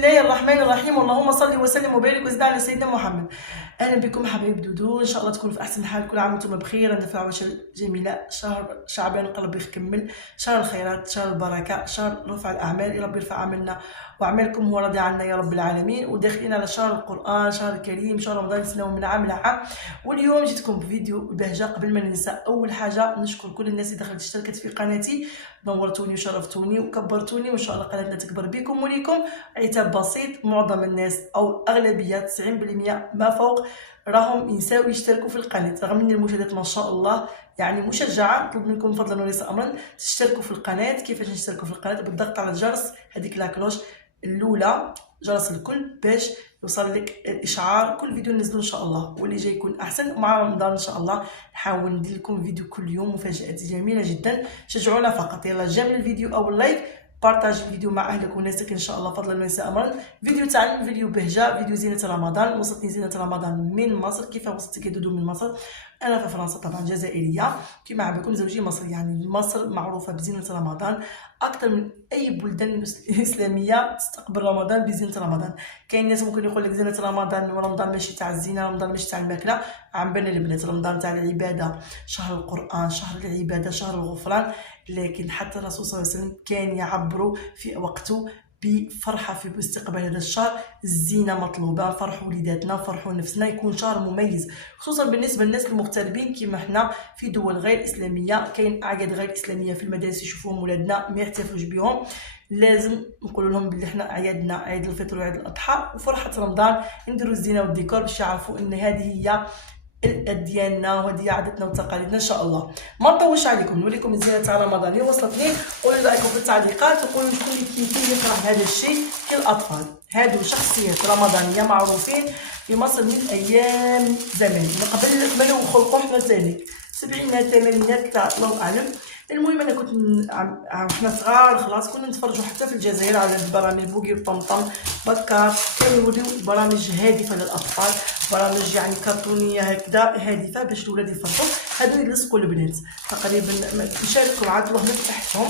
بسم الله الرحمن الرحيم. اللهم صل وسلم وبارك وزد على سيدنا محمد. اهلا بكم حبايب دودو، ان شاء الله تكونوا في احسن حال. كل عام وانتم بخير. انا في عواشر جميله، شهر شعبان قرب يكمل، شهر الخيرات، شهر البركه، شهر رفع الاعمال. يا رب يرفع عملنا واعمالكم هو راضي عنا يا رب العالمين. وداخلين على شهر القران، شهر كريم، شهر رمضان سنه من عام لعام. واليوم جيتكم بفيديو بهجه. قبل ما ننسى، اول حاجه نشكر كل الناس اللي دخلت اشتركت في قناتي، نورتوني وشرفتوني وكبرتوني، وان شاء الله قناتنا تكبر بكم وليكم. عتاب بسيط، معظم الناس او اغلبيه 90% ما فوق راهم ينساو يشتركوا في القناه، رغم ان المشاهدات ما شاء الله يعني مشجعه. نطلب منكم فضلا وليس امرا تشتركوا في القناه. كيفاش نشتركوا في القناه؟ بالضغط على الجرس، هذيك لاكلوش الاولى، جرس الكل، باش يوصل لك الاشعار كل فيديو ننزلو ان شاء الله، واللي جاي يكون احسن. ومع رمضان ان شاء الله نحاول ندير لكم فيديو كل يوم، مفاجات جميله جدا. شجعونا فقط. يلا جمل الفيديو او اللايك، بارطاج الفيديو مع اهلك وناسك ان شاء الله فضلا وليس امرا. فيديو تعلم، فيديو بهجه، فيديو زينه رمضان. وصلتني زينه رمضان من مصر. كيف وصلت كدودو من مصر؟ انا في فرنسا طبعا، جزائريه. كما عبكم زوجي مصري، يعني مصر معروفه بزينه رمضان اكثر من اي بلدان الاسلاميه تستقبل رمضان بزينه رمضان. كاين ناس ممكن يقول لك زينه رمضان ورمضان ماشي تاع الزينه، رمضان ماشي تاع الماكله. عم بنا البنات، رمضان تاع العباده، شهر القران، شهر العباده، شهر الغفران. لكن حتى الرسول صلى الله عليه وسلم كان يعبر في وقته بفرحه في استقبال هذا الشهر. الزينه مطلوبه، نفرحوا وليداتنا، نفرحوا نفسنا، يكون شهر مميز خصوصا بالنسبه للناس المغتربين كيما حنا في دول غير اسلاميه. كاين اعياد غير اسلاميه في المدارس يشوفوهم ولادنا ما يحتفلوش بهم، لازم نقول لهم بلي حنا اعيادنا عيد الفطر وعيد الاضحى وفرحه رمضان، نديروا الزينه والديكور باش يعرفوا ان هذه هي ديالنا وهذه عادتنا وتقاليدنا ان شاء الله. ما نطولش عليكم، نوريكم الزينه تاع رمضان اللي وصلتني. قولوا رايكم في التعليقات، وقولوا شكون اللي كيف يكره هذا الشيء كالاطفال. هادو شخصيات رمضانيه معروفين في مصر من ايام زمان، من قبل ما نخلقوا حنا ثاني، السبعينات الثمانينات تاع الله اعلم. المهم انا كنت حنا صغار خلاص كنا نتفرجوا حتى في الجزائر على البرامج بوكي وطمطم بكار، كانوا يوريو برامج هادفه للاطفال، برامج يعني كرتونيه هكذا هادفه باش الولاد يفرحوا. هادو يلصقوا البنات تقريبا، نشاركوا مع الله نفتحهم،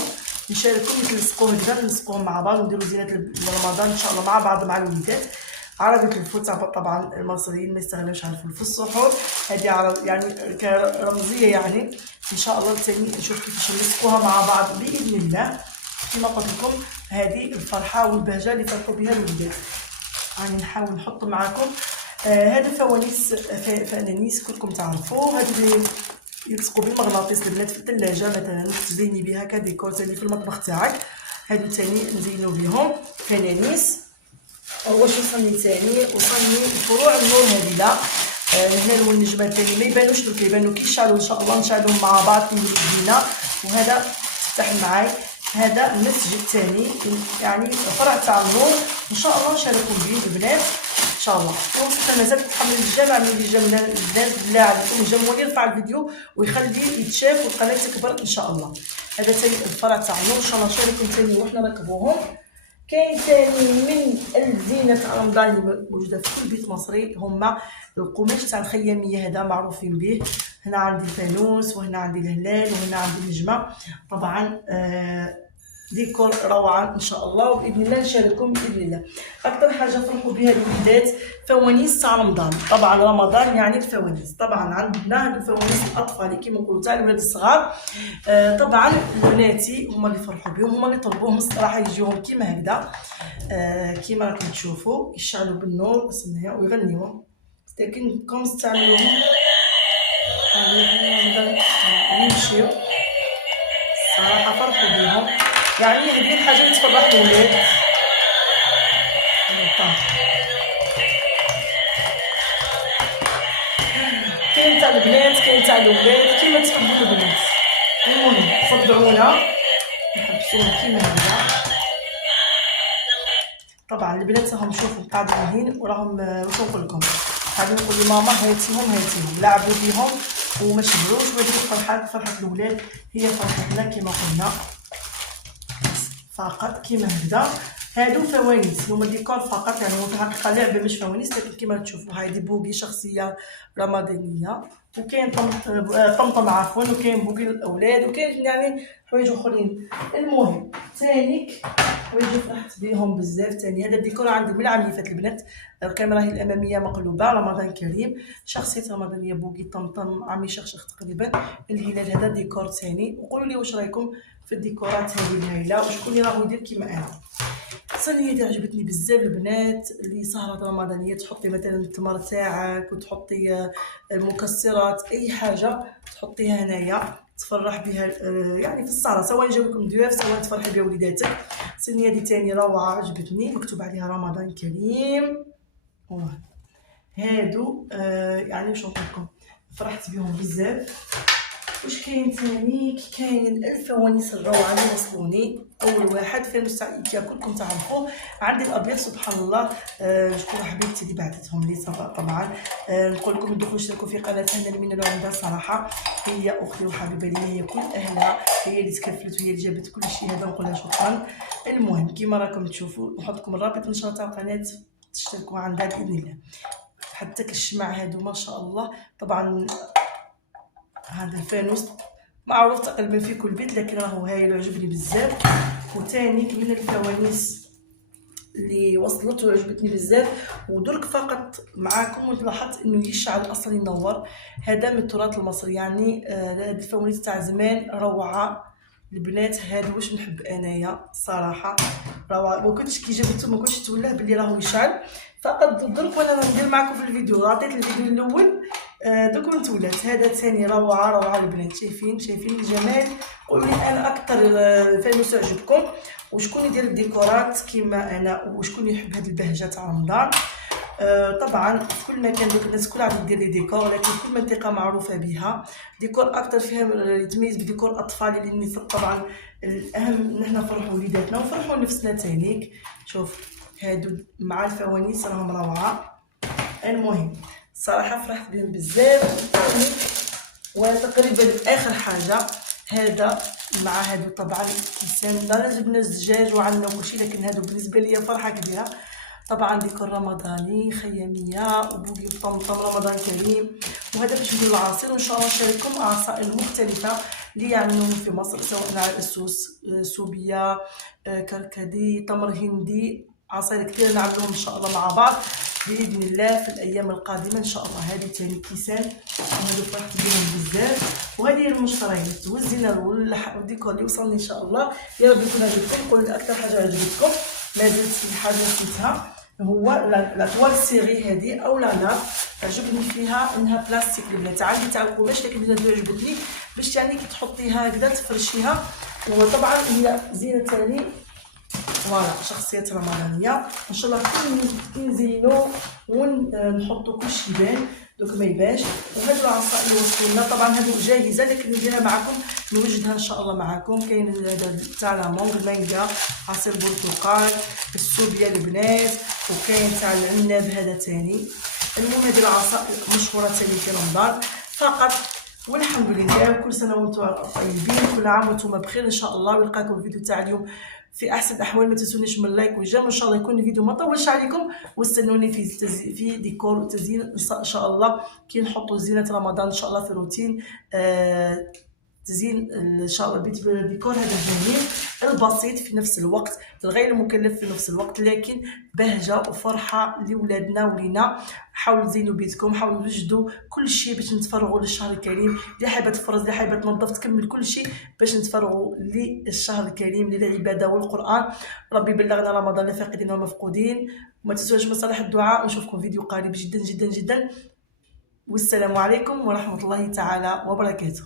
نشاركوا يتلصقوا هكذا، نلصقوهم مع بعض ونديروا زينه رمضان ان شاء الله مع بعض مع الوليدات. عربية الفول طبعا المصريين ما يستغنوش عن الفول في السحور، هذه يعني كرمزيه يعني. ان شاء الله ثاني نشوف كيفاش نلصقوها مع بعض باذن الله. كما قلت لكم هذه الفرحه والبهجه اللي فرحوا بها الوليدات. راني نحاول نحط معكم هذا فوانيس كلكم تعرفوه. هذه اللي يلصقوا بالمغناطيس البنات في الثلاجه مثلا، تزيني بها كديكور ثاني في المطبخ تاعك. هادو ثاني نزينوا بهم فوانيس. واش وصلني ثاني؟ وصلني فروع النور هذه لا الهلال والنجمه ثاني ما يبانوش دوك، يبانو كي يشعلوا ان شاء الله نشعلوهم مع بعض في الزينه. وهذا تفتح معاي هذا المسجد ثاني يعني فرع تاع النور، ان شاء الله نشارككم به البنات ان شاء الله. وصلت مازال تحمل الجامع من الجامع الناس بالله عليكم الجمهور يرفع الفيديو ويخلي يتشاف والقناه تكبر ان شاء الله. هذا ثاني الفرع تاع النور ان شاء الله نشارككم ثاني وحنا نركبوهم. كاين ثاني من الزينه تاع رمضان اللي موجوده في كل بيت مصري هما القماش تاع الخياميه، هذا معروفين به. هنا عندي الفانوس، وهنا عندي الهلال، وهنا عندي النجمه. طبعا ديكور روعه ان شاء الله، وباذن الله نشارككم باذن الله. اكثر حاجه فرحوا بها الوليدات فوانيس تاع رمضان. طبعا رمضان يعني الفوانيس. طبعا عندنا هادو فوانيس الاطفال كيما نقولوا تاع الولاد الصغار. طبعا بناتي هما اللي فرحوا بهم، هما اللي طلبوهم الصراحه يجيوهم كيما هكذا، كيما راكم تشوفوا يشعلوا بالنور بسميه ويغنيوا، لكن كوم استعملوهم يمشيو. صراحه فرحوا بهم، يعني هذه الحاجه اللي تفرح الولاد. كاين تاع البنات كاين تاع الولاد كيما تحبوا البنات. المهم صدعونا نحبسوهم كيما هكذا. طبعا البنات راهم شوفوا قاعدين هين وراهم واش نقول لكم، قاعدين نقولوا ماما هاتيهم لعبوا بهم وما شبعوش. وهذه فرحه الولاد هي فرحتنا كيما قلنا فقط كيما هكذا. هادو فوانيس هما ديكور فقط، يعني هو في الحقيقه لعبه مش فوانيس، لكن كما تشوفوا هادي بوغي شخصيه رمضانيه، وكاين طمطم عفوا، وكاين بوغي للاولاد، وكاين يعني حوايج اخرين. المهم تانيك حوايج فرحت بيهم بزاف. تاني هذا الديكور عندي من العام اللي فات البنات، الكاميرا هي الاماميه مقلوبه. رمضان كريم، شخصيه رمضانيه بوغي طمطم عمي شخشخ تقريبا. الهلال هذا ديكور تاني. وقولوا لي واش رايكم في الديكورات هذه الهايله، وشكون اللي راهو يدير كيما انا. الصينيه دي عجبتني بزاف البنات، اللي سهره رمضانيه تحطي مثلا التمر تاعك، وتحطي المكسرات، اي حاجه تحطيها هنايا تفرح بها يعني في السهره، سواء جاو لكم ضيوف سواء تفرحي بها وليداتك. الصينيه دي تاني روعه عجبتني، مكتوب عليها رمضان كريم. هادو يعني واش نقول لكم، فرحت بهم بزاف. واش كاين تاني؟ كاين الفوانيس الروعه اللي وصلوني. اول واحد فانوس تاع ايكيا كلكم تعرفوه، عندي الابيض سبحان الله. شكون حبيبتي اللي بعثتهم لي طبعا. نقول لكم ندخلوا اشتركوا في قناتها هنا من عندها صراحه، هي اختي وحبيبه لي، هي كل اهلها، هي اللي تكفلت وهي اللي جابت كل شيء هذا، نقول لها شكرا. المهم كيما راكم تشوفوا نحط لكم الرابط ان شاء الله تاع القناه تشتركوا عندها باذن الله. حتى الشمع هادو ما شاء الله. طبعا هذا الفانوس معروف تقريبا في كل بيت، لكن راهو هايل وعجبني بزاف. وثاني من الفوانيس اللي وصلت وعجبتني بزاف، ودرك فقط معاكم ولاحظت انه يشعل اصلا ينور. هذا من التراث المصري، يعني هذا الفوانيس تاع زمان روعه البنات. هذا واش نحب انايا صراحه، روعه. ما كنتش كي جبته ما كنتش تولاه باللي راهو يشعل، فقط درك وانا ندير معكم في الفيديو، عطيت الفيديو الاول دوك ولات. هذا ثاني روعه روعه البنات. شايفين الجمال. قولوا لي انا اكثر فانوس عجبكم، وشكون يدير الديكورات كيما انا، وشكون يحب هذه البهجه تاع رمضان. طبعا في كل مكان دوك الناس كلها عم دير لي ديكور، لكن كل منطقه معروفه بها ديكور اكثر فيها يتميز بديكور اطفال، لان طبعا الاهم نحن نفرحوا وليداتنا ونفرحوا نفسنا تانيك. شوف هادو مع الفوانيس راهم روعه. المهم صراحه فرحت بهم بزاف. وتقريبا اخر حاجه هذا مع هادو طبعا كيسان، لا جبنا الزجاج وعندنا كلشي، لكن هادو بالنسبه لي فرحه كبيره. طبعا ديكور رمضاني، خياميه وبوغي وطمطم رمضان كريم. وهذا باش نديرو العصير، وان شاء الله نشارككم عصائر مختلفه اللي يعملوهم في مصر، سواء على السوس، سوبيا، كركدي، تمر هندي، عصائر كثير نعملوهم ان شاء الله مع بعض باذن الله في الايام القادمه ان شاء الله. هذه تاني كيسان، وهذو فرحت بهم بزاف. وهذه المشتريات والزينه والديكور اللي وصلني ان شاء الله. يا رب يكون عجبكم. قولوا لي اكثر حاجه عجبتكم. ما زلت في حاجه نسيتها، هو لا توال سيري هذه او لا عجبني فيها انها بلاستيك البنات، عندي تاع القماش لكن هذه عجبتني باش يعني كي تحطيها هكذا تفرشيها. وطبعا هي زينه ثاني فوالا شخصيات رمضانيه ان شاء الله نزينو ونحطو كلشي يبان دوك ما يبانش. وهادو العصائر اللي وصلونا طبعا هادو جاهزه، لكن نديرها معكم نوجدها ان شاء الله معكم. كاين هذا تاع لامونغ، المانجا، عصير برتقال، السوبيا البنات، وكاين تاع العناب هذا ثاني. المهم هذه العصائر مشهوره ثاني في رمضان فقط. والحمد لله، كل سنه وانتم طيبين، كل عام وانتم بخير ان شاء الله. ونلقاكم الفيديو تاع اليوم في احسن الاحوال. ما تنسونيش من اللايك والجيم، ان شاء الله يكون الفيديو ما طولش عليكم. واستنوني في ديكور وتزيين ان شاء الله، كي نحطوا زينه رمضان ان شاء الله في روتين تزيين ان شاء الله البيت بالديكور هذا الجميل البسيط في نفس الوقت، الغير مكلف في نفس الوقت، لكن بهجه وفرحه لولادنا ولينا. حاولوا تزينوا بيتكم، حاولوا توجدوا كل شيء باش نتفرغوا للشهر الكريم. اللي حابه تفرز، اللي حابه تنظف، تكمل كل شيء باش نتفرغوا للشهر الكريم للعباده والقران. ربي بلغنا رمضان الفاقدين والمفقودين. وما تنسوش مصالح الدعاء، ونشوفكم فيديو قريب جدا جدا جدا. والسلام عليكم ورحمه الله تعالى وبركاته.